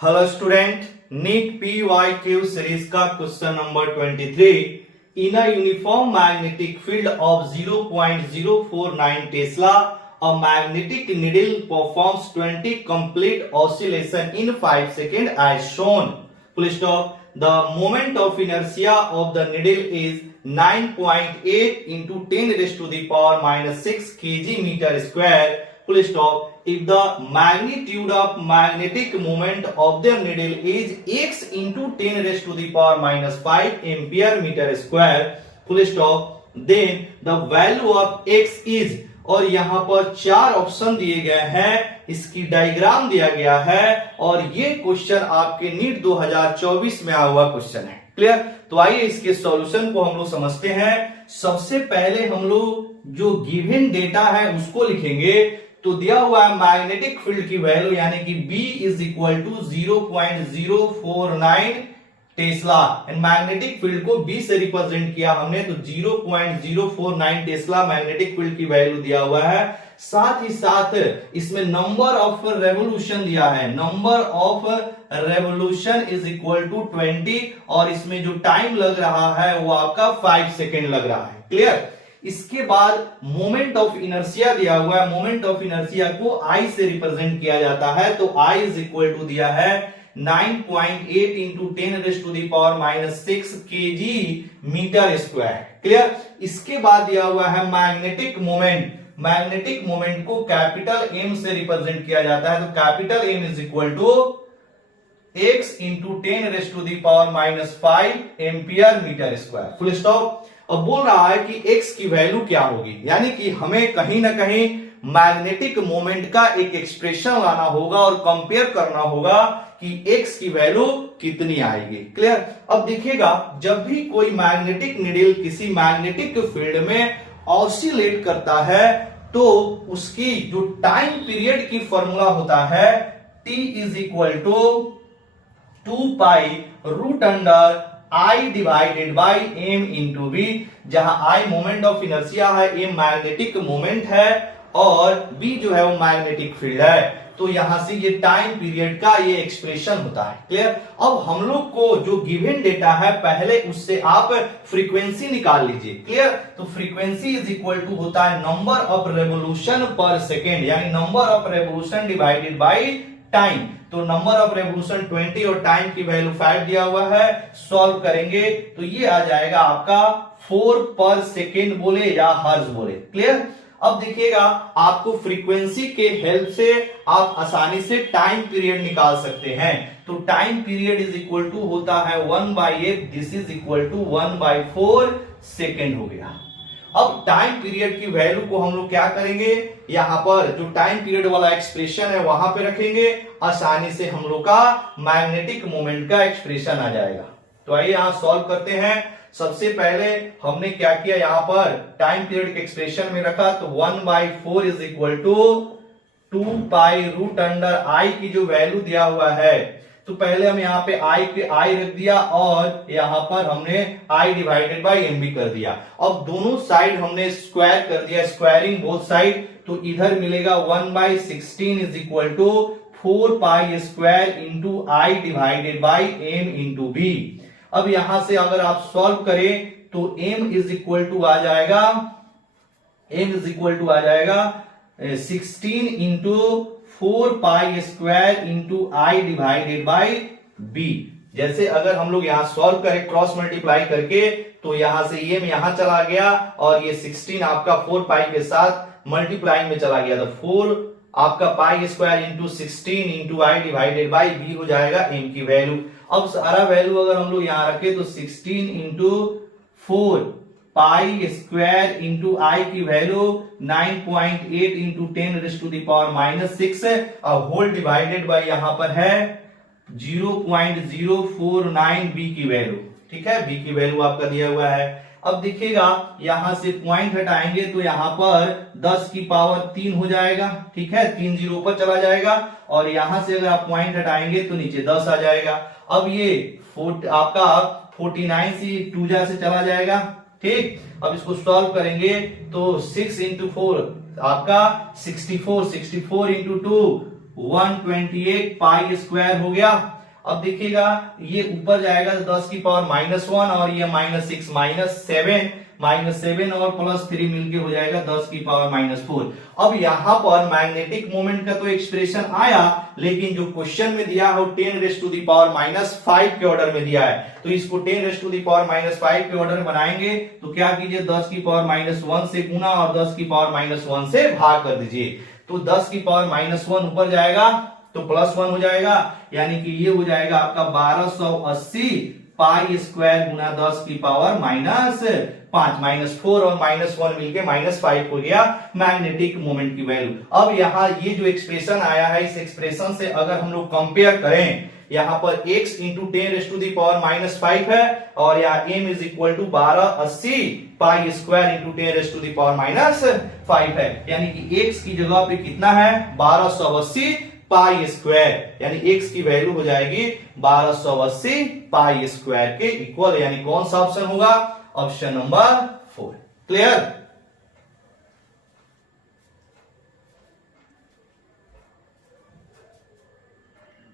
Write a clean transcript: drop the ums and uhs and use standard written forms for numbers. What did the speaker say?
Hello student, NEET PYQ series का question number 23। In a uniform magnetic field of 0.049 tesla a magnetic needle performs 20 complete oscillation in 5 seconds as shown. Full stop. The moment of inertia of the needle is 9.8 into 10 raised to the power minus 6 kg meter square. Full stop. If the magnitude of magnetic moment of the needle is x into 10 raised to the power minus 5 ampere meter square. Full stop. Then the value of x is, और यहां पर चार option दिए गए हैं, इसकी diagram दिया गया है और ये क्वेश्चन आपके नीट 2024 में आया हुआ क्वेश्चन है। क्लियर? तो आइए इसके सॉल्यूशन को हम लोग समझते हैं। सबसे पहले हम लोग जो गिवन डेटा है उसको लिखेंगे। तो दिया हुआ है मैग्नेटिक फील्ड की वैल्यू यानी कि B is equal to 0.049 tesla and magnetic field को B से रिप्रेजेंट किया हमने, तो 0.049 टेस्ला मैग्नेटिक फील्ड की वैल्यू दिया हुआ है। साथ ही साथ इसमें नंबर ऑफ रेवोल्यूशन दिया है, number of revolution is equal to 20 और इसमें जो टाइम लग रहा है वो आपका 5 सेकेंड लग रहा है। क्लियर? इसके बाद मोमेंट ऑफ इनर्शिया दिया हुआ है। मोमेंट ऑफ इनर्शिया को I से रिप्रेजेंट किया जाता है, तो I इज इक्वल टू दिया है 9.8 into 10 raise to the power minus 6 kg metre square. Clear? इसके बाद दिया हुआ है मैग्नेटिक मोमेंट। मैग्नेटिक मोमेंट को कैपिटल M से रिप्रेजेंट किया जाता है, तो capital M is equal to x into 10 raise to the power minus 5 ampere metre square. Full stop. अब बोल रहा है कि x की वैल्यू क्या होगी, यानी कि हमें कहीं ना कहीं मैग्नेटिक मोमेंट का एक एक्सप्रेशन लाना होगा और कंपेयर करना होगा कि x की वैल्यू कितनी आएगी। क्लियर? अब देखिएगा, जब भी कोई मैग्नेटिक नीडल किसी मैग्नेटिक फील्ड में ऑसिलेट करता है तो उसकी जो टाइम पीरियड की फॉर्मूला होता है t is equal to 2 pi root under I divided by m into b, जहां I मोमेंट ऑफ इनर्शिया है, m मैग्नेटिक मोमेंट है और b जो है वो मैग्नेटिक फील्ड है। तो यहां से ये टाइम पीरियड का ये एक्सप्रेशन होता है। क्लियर? अब हम लोग को जो गिवन डेटा है पहले उससे आप फ्रीक्वेंसी निकाल लीजिए। क्लियर? तो फ्रीक्वेंसी इज इक्वल टू होता है नंबर ऑफ रेवोल्यूशन पर सेकेंड, यानी number of revolution divided by time. तो नंबर ऑफ रेवोल्यूशन 20 और टाइम की वैल्यू 5 दिया हुआ है। सॉल्व करेंगे तो ये आ जाएगा आपका 4 पर सेकेंड बोले या हर्ट्ज बोले। क्लियर? अब देखिएगा, आपको फ्रीक्वेंसी के हेल्प से आप आसानी से टाइम पीरियड निकाल सकते हैं। तो time period is equal to होता है 1/8, this is equal to 1/4 second हो गया। अब टाइम पीरियड की वैल्यू को हम लोग क्या करेंगे, यहां पर जो टाइम पीरियड वाला एक्सप्रेशन है वहां पे रखेंगे, आसानी से हम लोग का मैग्नेटिक मोमेंट का एक्सप्रेशन आ जाएगा। तो आइए यहां सॉल्व करते हैं। सबसे पहले हमने क्या किया, यहां पर टाइम पीरियड के एक्सप्रेशन में रखा, तो 1/4 is equal to 2 pi root under I की जो वैल्यू दिया हुआ है, तो पहले हम यहाँ पे I पे I रख दिया और यहाँ पर हमने I डिवाइडेड बाई m भी कर दिया। अब दोनों साइड हमने स्क्वायर कर दिया, स्क्वायरिंग बोथ साइड, तो इधर मिलेगा 1/16 is equal to 4 pi square into I divided by m into b। अब यहां से अगर आप सॉल्व करें तो m इज इक्वल टू आ जाएगा 16 into 4 pi square into I divided by b। जैसे अगर हम लोग यहां सॉल्व करें क्रॉस मल्टीप्लाई करके, तो यहां से m यहां चला गया और ये 16 आपका 4 पाई के साथ मल्टीप्लाई में चला गया, तो 4 आपका पाई square into 16 into I divided by b हो जाएगा m की वैल्यू। अब सारा वैल्यू अगर हम लोग यहां रखें तो 16 into 4 pi square into I की value 9.8 into 10 raise to the power minus 6 और होल डिवाइडेड बाई यहां पर है 0.049 b की वैल्यू। ठीक है, b की वैल्यू आपका दिया हुआ है। अब देखिएगा, यहां से पॉइंट हटाएंगे तो यहां पर 10 की पावर 3 हो जाएगा। ठीक है, 3 0 ऊपर चला जाएगा और यहां से अगर आप पॉइंट हटाएंगे तो नीचे 10 आ जाएगा। अब ये आपका 49 से 2 से चला जाएगा। ठीक, अब इसको सॉल्व करेंगे तो 6 इंटू 4 आपका 64 इंटू 2 128 पाई स्क्वायर हो गया। अब देखिएगा ये ऊपर जाएगा तो 10 की पावर -1 और ये -6 -7 और +3 मिलके हो जाएगा 10 की पावर -4। अब यहां पर मैग्नेटिक मोमेंट का तो एक्सप्रेशन आया, लेकिन जो क्वेश्चन में दिया है वो 10⁻⁻5 के ऑर्डर में दिया है, तो इसको 10⁻⁻5 के ऑर्डर में बनाएंगे तो क्या कीजिए 10 की पावर -1 से गुना और 10 की पावर -1 से भाग कर दीजिए। तो 10 की पावर -1 ऊपर जाएगा तो +1 हो जाएगा, यानी कि ये हो जाएगा आपका 1280 पाई स्क्वायर गुना 10 की पावर -5 -4 और -1 मिलके -5 हो गया मैग्नेटिक मोमेंट की वैल्यू। अब यहाँ ये जो एक्सप्रेशन आया है, इस एक्सप्रेशन से अगर हम लोग कंपेयर करें, यहाँ पर x इंटू 10⁻⁻5 है और यहाँ m is equal to 1280 pi square into 10⁻⁻5 है, यानी कि x की जगह पे कितना है 1280 पाई स्क्वायर, यानी x की वैल्यू हो जाएगी 1280 पाई स्क्वायर के इक्वल, यानी कौन सा ऑप्शन होगा, ऑप्शन नंबर 4। क्लियर।